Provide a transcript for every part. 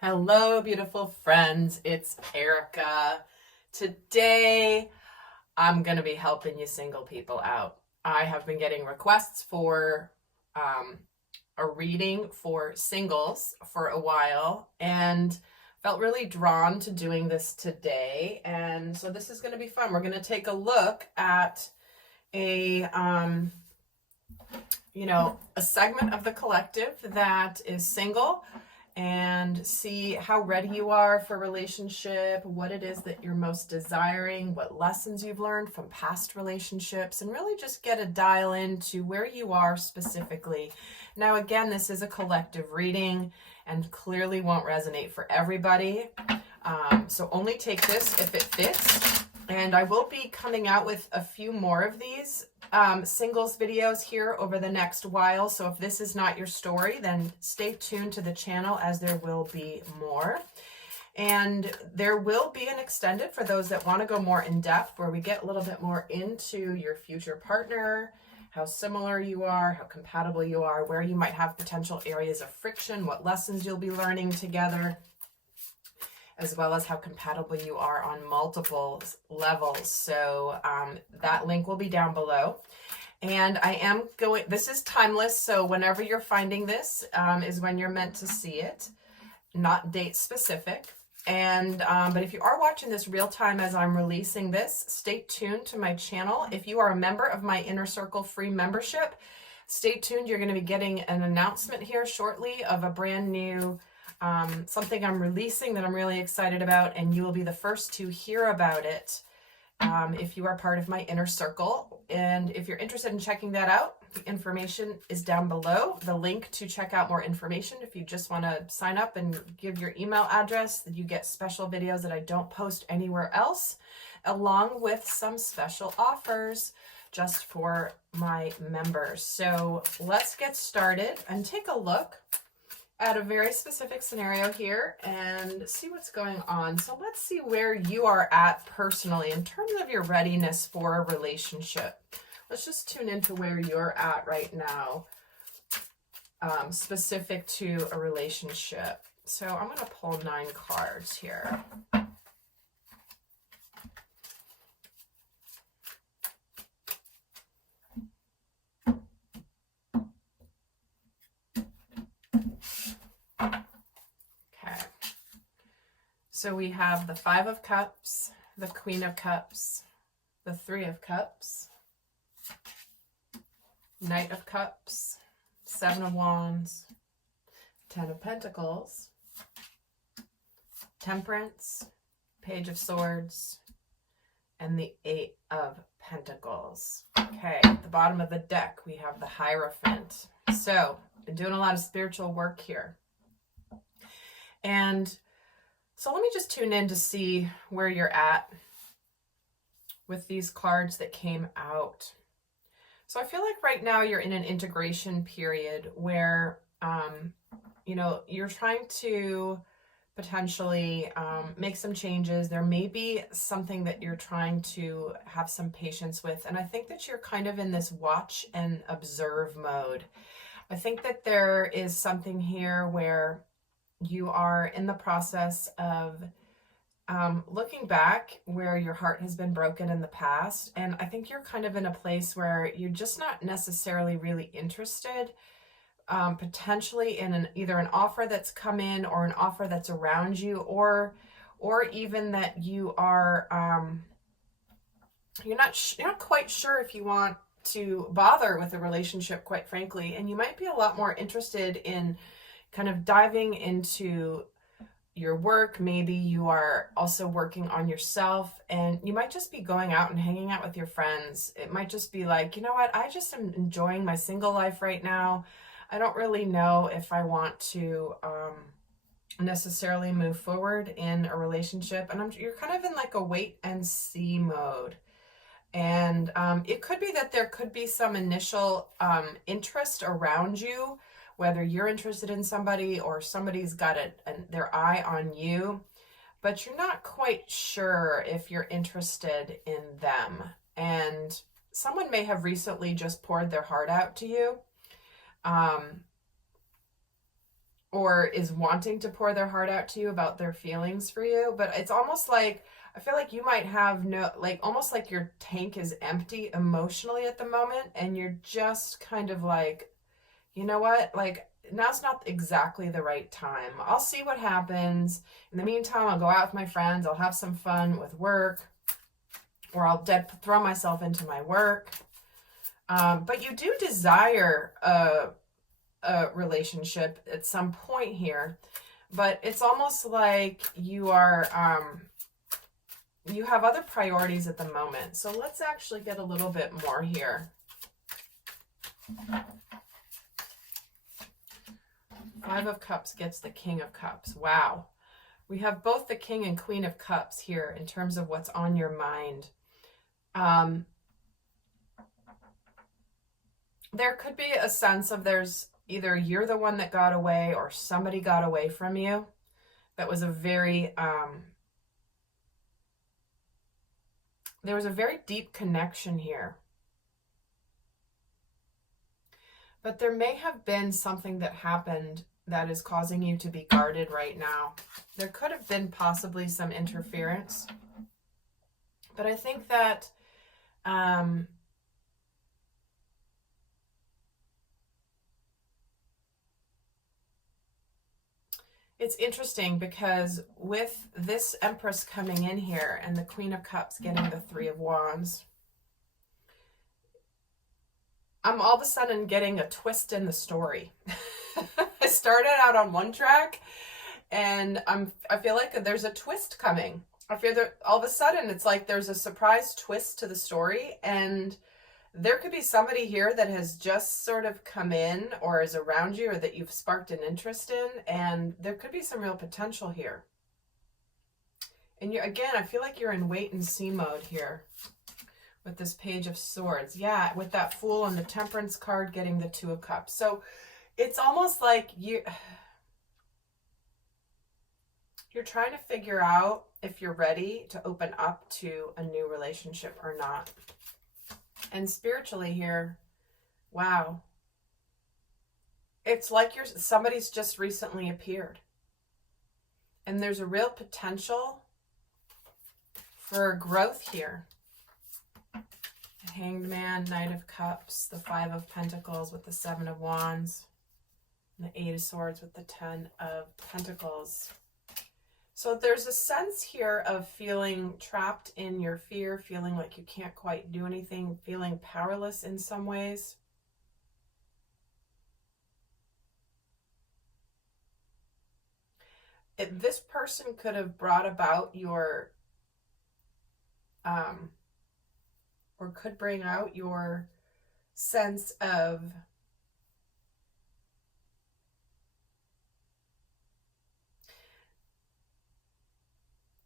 Hello, beautiful friends. It's Erica. Today, I'm going to be helping you single people out. I have been getting requests for a reading for singles for a while and felt really drawn to doing this today. And so this is going to be fun. We're going to take a look at a a segment of the collective that is single and see how ready you are for a relationship, what it is that you're most desiring, what lessons you've learned from past relationships, and really just get a dial into where you are specifically. Now, again, this is a collective reading and clearly won't resonate for everybody. So only take this if it fits. And I will be coming out with a few more of these singles videos here over the next while. So if this is not your story, then stay tuned to the channel as there will be more. And there will be an extended for those that want to go more in depth, where we get a little bit more into your future partner, how similar you are, how compatible you are, where you might have potential areas of friction, what lessons you'll be learning together, as well as how compatible you are on multiple levels. So that link will be down below. And I am going, this is timeless, so whenever you're finding this is when you're meant to see it, not date specific. And but if you are watching this real time as I'm releasing this, stay tuned to my channel. If you are a member of my Inner Circle free membership, stay tuned. You're going to be getting an announcement here shortly of a brand new something I'm releasing that I'm really excited about, and you will be the first to hear about it if you are part of my Inner Circle. And if you're interested in checking that out, the information is down below. The link to check out more information if you just want to sign up and give your email address, that you get special videos that I don't post anywhere else, along with some special offers just for my members. So let's get started and take a look at a very specific scenario here and see what's going on. So let's see where you are at personally in terms of your readiness for a relationship. Let's just tune into where you're at right now, specific to a relationship. So I'm going to pull 9 cards here. So we have the 5 of Cups, the Queen of Cups, the 3 of Cups, Knight of Cups, 7 of Wands, 10 of Pentacles, Temperance, Page of Swords, and the 8 of Pentacles. Okay, at the bottom of the deck, we have the Hierophant. So, been doing a lot of spiritual work here. And so let me just tune in to see where you're at with these cards that came out. So I feel like right now you're in an integration period where, you're trying to potentially make some changes. There may be something that you're trying to have some patience with. And I think that you're kind of in this watch and observe mode. I think that there is something here where you are in the process of looking back where your heart has been broken in the past. And I think you're kind of in a place where you're just not necessarily really interested, potentially in either an offer that's come in or an offer that's around you, or even that you are, you're not quite sure if you want to bother with a relationship, quite frankly. And you might be a lot more interested in kind of diving into your work. Maybe you are also working on yourself, and you might just be going out and hanging out with your friends. It might just be like, you know what, I just am enjoying my single life right now. I don't really know if I want to necessarily move forward in a relationship. And you're kind of in like a wait and see mode. And it could be that there could be some initial interest around you, whether you're interested in somebody or somebody's got their eye on you, but you're not quite sure if you're interested in them. And someone may have recently just poured their heart out to you. or is wanting to pour their heart out to you about their feelings for you. But it's almost like, I feel like you might have no, like almost like your tank is empty emotionally at the moment, and you're just kind of like, you know what, like now's not exactly the right time. I'll see what happens. In the meantime, I'll go out with my friends, I'll have some fun with work, or I'll throw myself into my work. But you do desire a relationship at some point here, but it's almost like you are, you have other priorities at the moment. So let's actually get a little bit more here. Five of Cups gets the King of Cups. Wow. We have both the King and Queen of Cups here in terms of what's on your mind. There could be a sense of there's either you're the one that got away or somebody got away from you. That was a very, there was a very deep connection here. But there may have been something that happened that is causing you to be guarded right now. There could have been possibly some interference. But I think that it's interesting because with this Empress coming in here and the Queen of Cups getting the Three of Wands, I'm all of a sudden getting a twist in the story. I started out on one track and I feel like there's a twist coming. I feel that all of a sudden it's like there's a surprise twist to the story, and there could be somebody here that has just sort of come in or is around you or that you've sparked an interest in, and there could be some real potential here. And you, again, I feel like you're in wait and see mode here with this Page of Swords. Yeah, with that Fool and the Temperance card getting the Two of Cups. So it's almost like you're trying to figure out if you're ready to open up to a new relationship or not. And spiritually here, wow. It's like somebody's just recently appeared. And there's a real potential for growth here. Hanged Man, Knight of Cups, the Five of Pentacles with the Seven of Wands, and the Eight of Swords with the Ten of Pentacles. So there's a sense here of feeling trapped in your fear, feeling like you can't quite do anything, feeling powerless in some ways. This person could have brought about your, or could bring out your sense of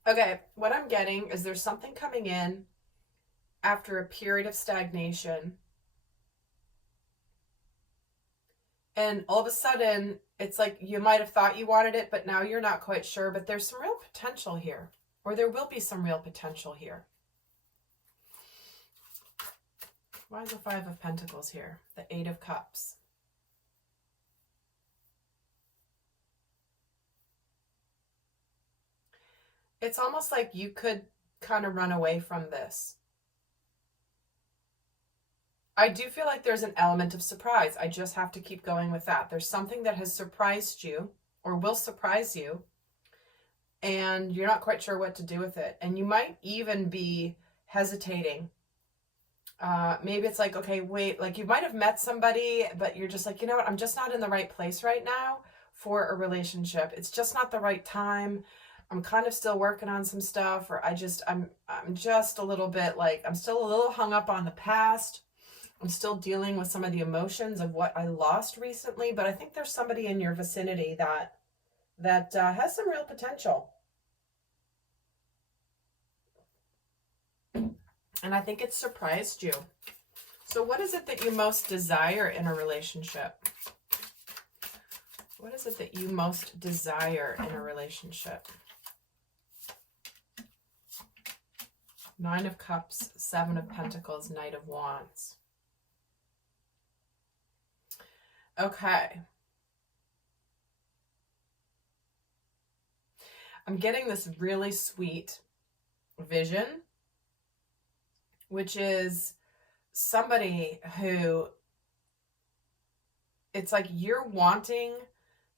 okay, what I'm getting is there's something coming in after a period of stagnation. And all of a sudden, it's like you might have thought you wanted it, but now you're not quite sure. But there's some real potential here, or there will be some real potential here. Why is the Five of Pentacles here? The Eight of Cups. It's almost like you could kind of run away from this. I do feel like there's an element of surprise. I just have to keep going with that. There's something that has surprised you or will surprise you, and you're not quite sure what to do with it. And you might even be hesitating. Maybe it's like, okay, wait, like you might have met somebody, but you're just like, you know what, I'm just not in the right place right now for a relationship. It's just not the right time. I'm kind of still working on some stuff, or I'm just a little bit like, I'm still a little hung up on the past. I'm still dealing with some of the emotions of what I lost recently, but I think there's somebody in your vicinity that has some real potential. And I think it surprised you. So what is it that you most desire in a relationship? What is it that you most desire in a relationship? Nine of Cups, Seven of Pentacles, Knight of Wands. Okay. I'm getting this really sweet vision, which is somebody who, it's like you're wanting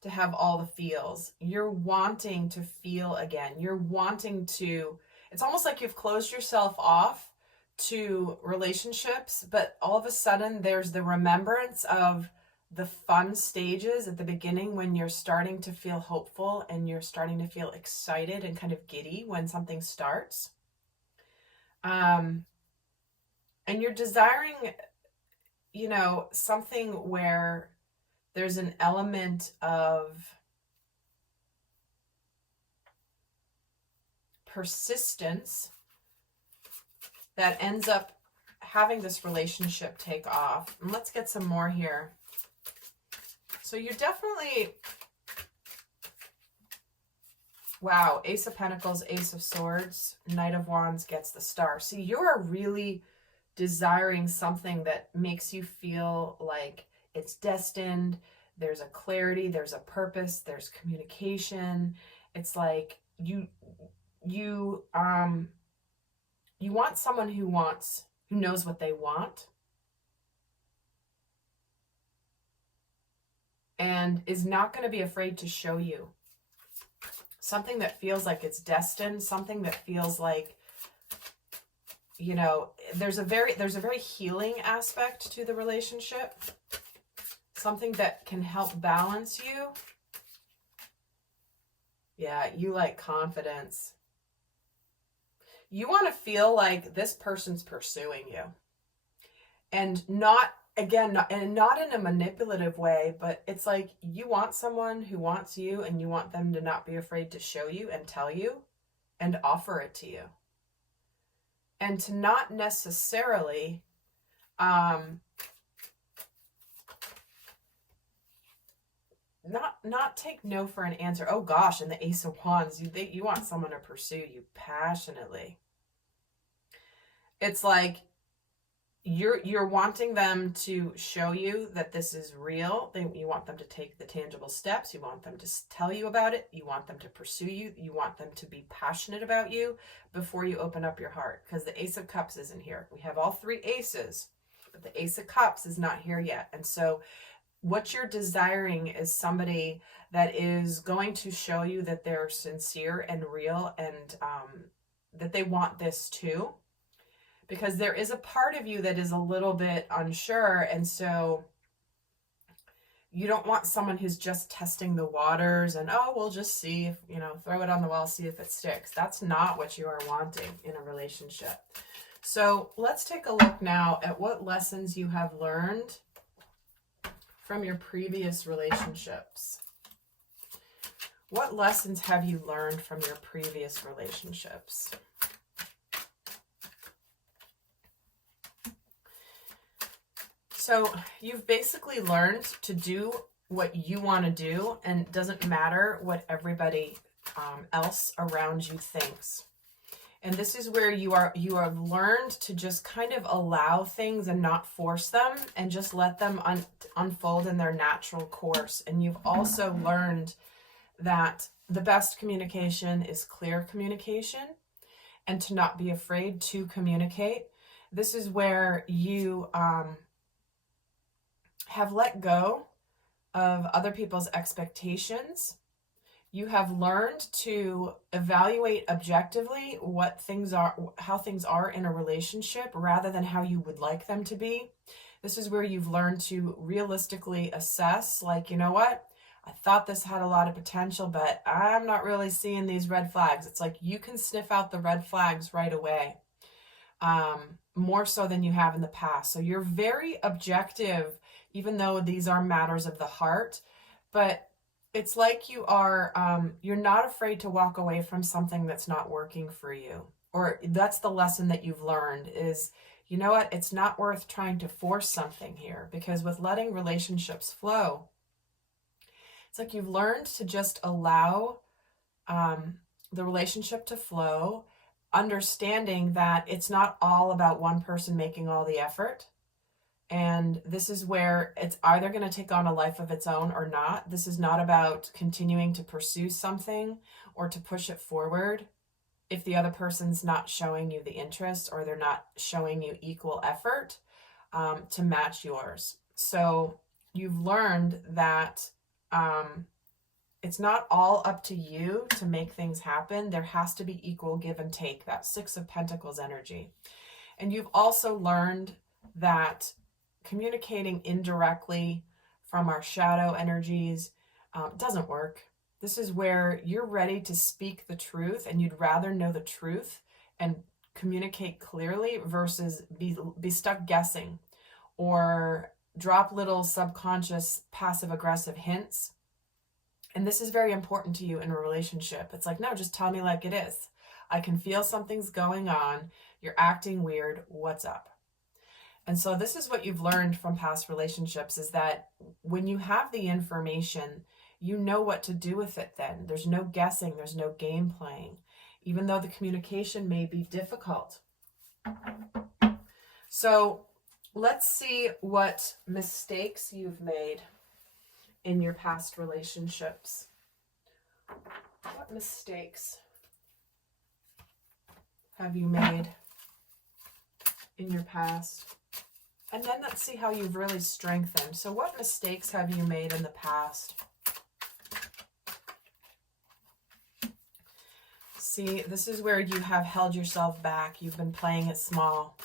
to have all the feels. You're wanting to feel again. You're wanting to, it's almost like you've closed yourself off to relationships, but all of a sudden there's the remembrance of the fun stages at the beginning when you're starting to feel hopeful and you're starting to feel excited and kind of giddy when something starts. And you're desiring, you know, something where there's an element of persistence that ends up having this relationship take off. And let's get some more here. So you're definitely, wow, Ace of Pentacles, Ace of Swords, Knight of Wands gets the Star. See, you're really desiring something that makes you feel like it's destined. There's a clarity, there's a purpose, there's communication. It's like you want someone who knows what they want and is not going to be afraid to show you something that feels like it's destined, something that feels like, you know, there's a very healing aspect to the relationship, something that can help balance you. Yeah, you like confidence. You want to feel like this person's pursuing you, and not in a manipulative way, but it's like you want someone who wants you, and you want them to not be afraid to show you and tell you and offer it to you, and to not necessarily not take no for an answer. Oh gosh, and the Ace of Wands, you want someone to pursue you passionately. It's like you're wanting them to show you that this is real. You want them to take the tangible steps. You want them to tell you about it. You want them to pursue you. You want them to be passionate about you before you open up your heart, because the Ace of Cups isn't here. We have all three aces, but the Ace of Cups is not here yet. And so what you're desiring is somebody that is going to show you that they're sincere and real, and that they want this too. Because there is a part of you that is a little bit unsure, and so you don't want someone who's just testing the waters and, oh, we'll just see if, you know, throw it on the wall, see if it sticks. That's not what you are wanting in a relationship. So let's take a look now at what lessons you have learned from your previous relationships. What lessons have you learned from your previous relationships? So you've basically learned to do what you want to do, and it doesn't matter what everybody else around you thinks. And this is where you have learned to just kind of allow things and not force them, and just let them unfold in their natural course. And you've also learned that the best communication is clear communication, and to not be afraid to communicate. This is where you have let go of other people's expectations. You have learned to evaluate objectively what things are, how things are in a relationship, rather than how you would like them to be. This is where you've learned to realistically assess, like, you know what? I thought this had a lot of potential, but I'm not really seeing these red flags. It's like you can sniff out the red flags right away, more so than you have in the past. So you're very objective, even though these are matters of the heart, but it's like you are, you're not afraid to walk away from something that's not working for you. Or that's the lesson that you've learned is, you know what, it's not worth trying to force something here, because with letting relationships flow, it's like you've learned to just allow the relationship to flow, understanding that it's not all about one person making all the effort. And this is where it's either going to take on a life of its own or not. This is not about continuing to pursue something or to push it forward if the other person's not showing you the interest or they're not showing you equal effort to match yours. So you've learned that it's not all up to you to make things happen. There has to be equal give and take, that Six of Pentacles energy. And you've also learned that communicating indirectly from our shadow energies doesn't work. This is where you're ready to speak the truth and you'd rather know the truth and communicate clearly versus be stuck guessing or drop little subconscious passive-aggressive hints. And this is very important to you in a relationship. It's like, no, just tell me like it is. I can feel something's going on. You're acting weird. What's up? And so this is what you've learned from past relationships, is that when you have the information, you know what to do with it then. There's no guessing. There's no game playing, even though the communication may be difficult. So let's see what mistakes you've made in your past relationships. What mistakes have you made in your past? And then let's see how you've really strengthened. So what mistakes have you made in the past? See, this is where you have held yourself back. You've been playing it small.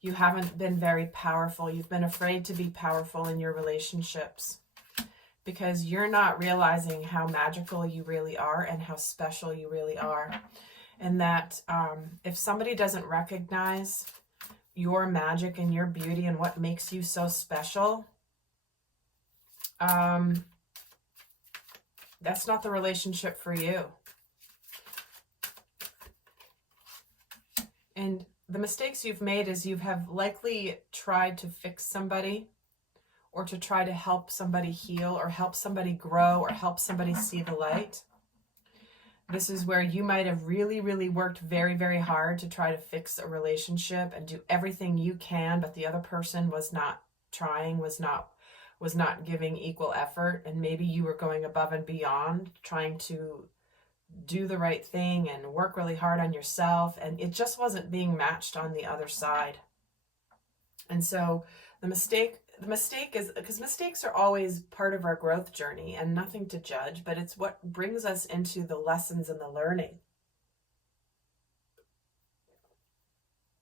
You haven't been very powerful. You've been afraid to be powerful in your relationships because you're not realizing how magical you really are and how special you really are. And that if somebody doesn't recognize your magic and your beauty and what makes you so special, that's not the relationship for you. And the mistakes you've made is you have likely tried to fix somebody or to try to help somebody heal or help somebody grow or help somebody see the light. This is where you might have really, really worked very, very hard to try to fix a relationship and do everything you can, but the other person was not trying, was not giving equal effort. And maybe you were going above and beyond, trying to do the right thing and work really hard on yourself, and it just wasn't being matched on the other side. And so the mistake is, because mistakes are always part of our growth journey and nothing to judge, but it's what brings us into the lessons and the learning.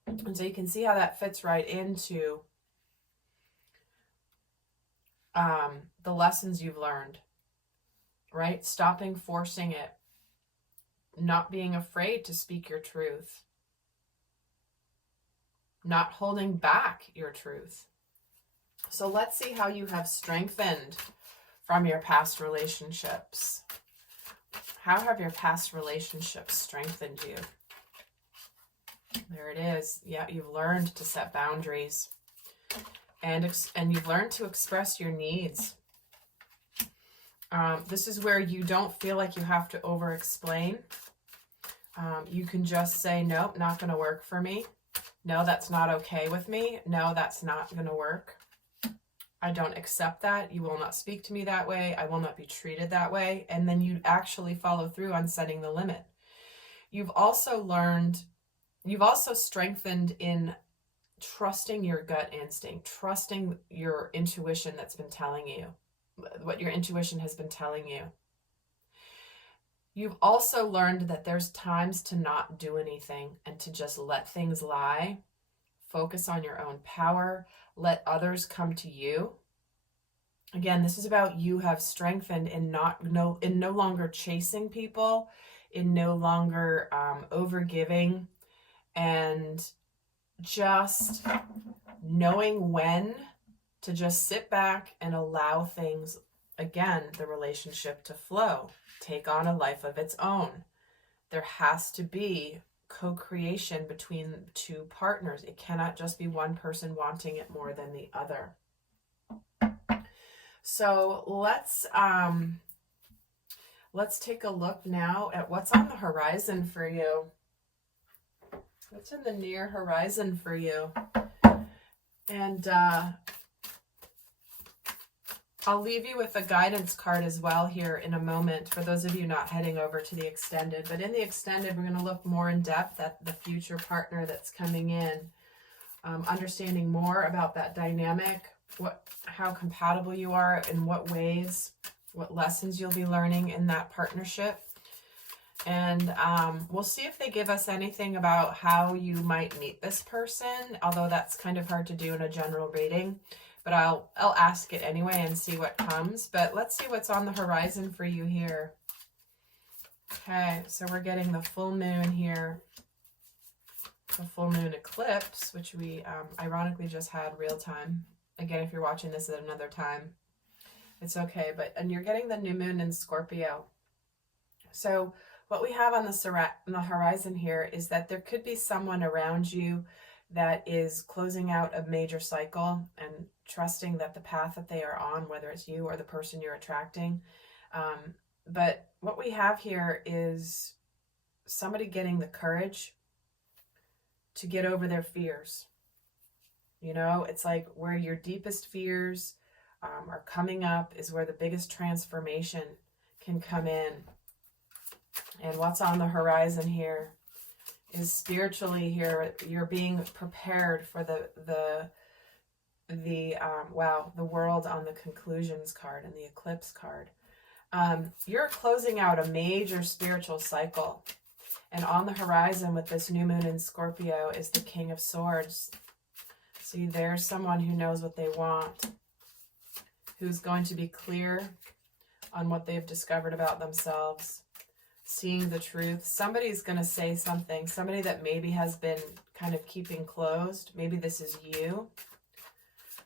And so you can see how that fits right into the lessons you've learned, right? Stopping forcing it, not being afraid to speak your truth, not holding back your truth. So let's see how you have strengthened from your past relationships. How have your past relationships strengthened you? There it is. Yeah, you've learned to set boundaries. And you've learned to express your needs. This is where you don't feel like you have to over-explain. You can just say, nope, not going to work for me. No, that's not okay with me. No, that's not going to work. I don't accept that. You will not speak to me that way. I will not be treated that way. And then you actually follow through on setting the limit. You've also strengthened in trusting your gut instinct, trusting your intuition that's been telling you, what your intuition has been telling you. You've also learned that there's times to not do anything and to just let things lie. Focus on your own power. Let others come to you. Again, this is about you have strengthened in no longer chasing people, in no longer overgiving, and just knowing when to just sit back and allow things, again, the relationship to flow, take on a life of its own. There has to be co-creation between two partners. It cannot just be one person wanting it more than the other. So let's take a look now at what's on the horizon for you. What's in the near horizon for you? And I'll leave you with a guidance card as well here in a moment for those of you not heading over to the extended. But in the extended, we're going to look more in depth at the future partner that's coming in, understanding more about that dynamic, how compatible you are, in what ways, what lessons you'll be learning in that partnership. And we'll see if they give us anything about how you might meet this person, although that's kind of hard to do in a general reading. But I'll ask it anyway and see what comes. But let's see what's on the horizon for you here. Okay, so we're getting the full moon here. The full moon eclipse, which we ironically just had real time. Again, if you're watching this at another time, it's okay. And you're getting the new moon in Scorpio. So what we have on the horizon here is that there could be someone around you that is closing out a major cycle and trusting that the path that they are on, whether it's you or the person you're attracting. But what we have here is somebody getting the courage to get over their fears. You know, it's like where your deepest fears are coming up is where the biggest transformation can come in. And what's on the horizon here is spiritually here, you're being prepared for the world on the conclusions card and the eclipse card. You're closing out a major spiritual cycle. And on the horizon with this new moon in Scorpio is the King of Swords. See, there's someone who knows what they want, who's going to be clear on what they've discovered about themselves, seeing the truth. Somebody's going to say something, somebody that maybe has been kind of keeping closed. Maybe this is you.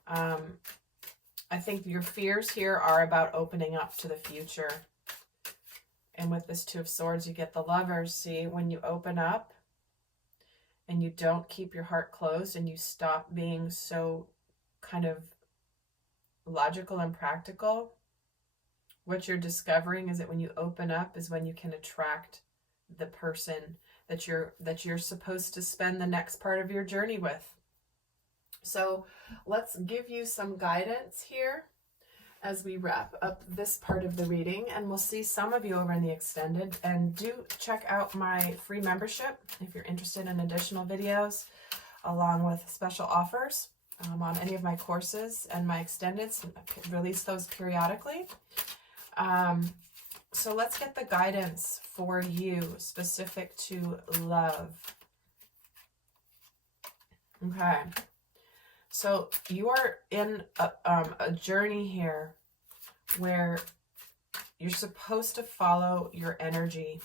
I think your fears here are about opening up to the future. And with this Two of Swords, you get the Lovers. See, when you open up and you don't keep your heart closed and you stop being so kind of logical and practical, what you're discovering is that when you open up is when you can attract the person that you're supposed to spend the next part of your journey with. So let's give you some guidance here as we wrap up this part of the reading, and we'll see some of you over in the extended. And do check out my free membership if you're interested in additional videos along with special offers on any of my courses and my extendeds. I release those periodically. So let's get the guidance for you specific to love. Okay. So you are in a journey here where you're supposed to follow your energy.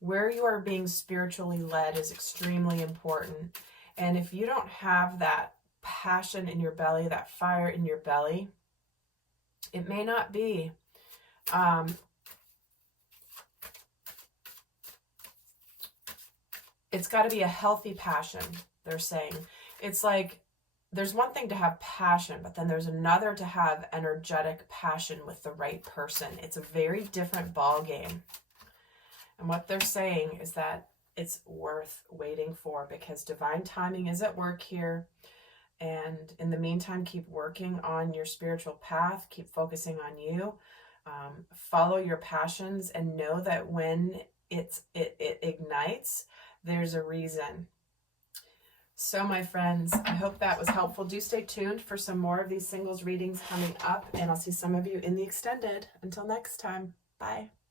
Where you are being spiritually led is extremely important. And if you don't have that passion in your belly, that fire in your belly, it may not be. It's got to be a healthy passion, they're saying. It's like, there's one thing to have passion, but then there's another to have energetic passion with the right person. It's a very different ball game. And what they're saying is that it's worth waiting for because divine timing is at work here. And in the meantime, keep working on your spiritual path. Keep focusing on you. Follow your passions and know that when it ignites, there's a reason. So my friends, I hope that was helpful. Do stay tuned for some more of these singles readings coming up, and I'll see some of you in the extended. Until next time, bye.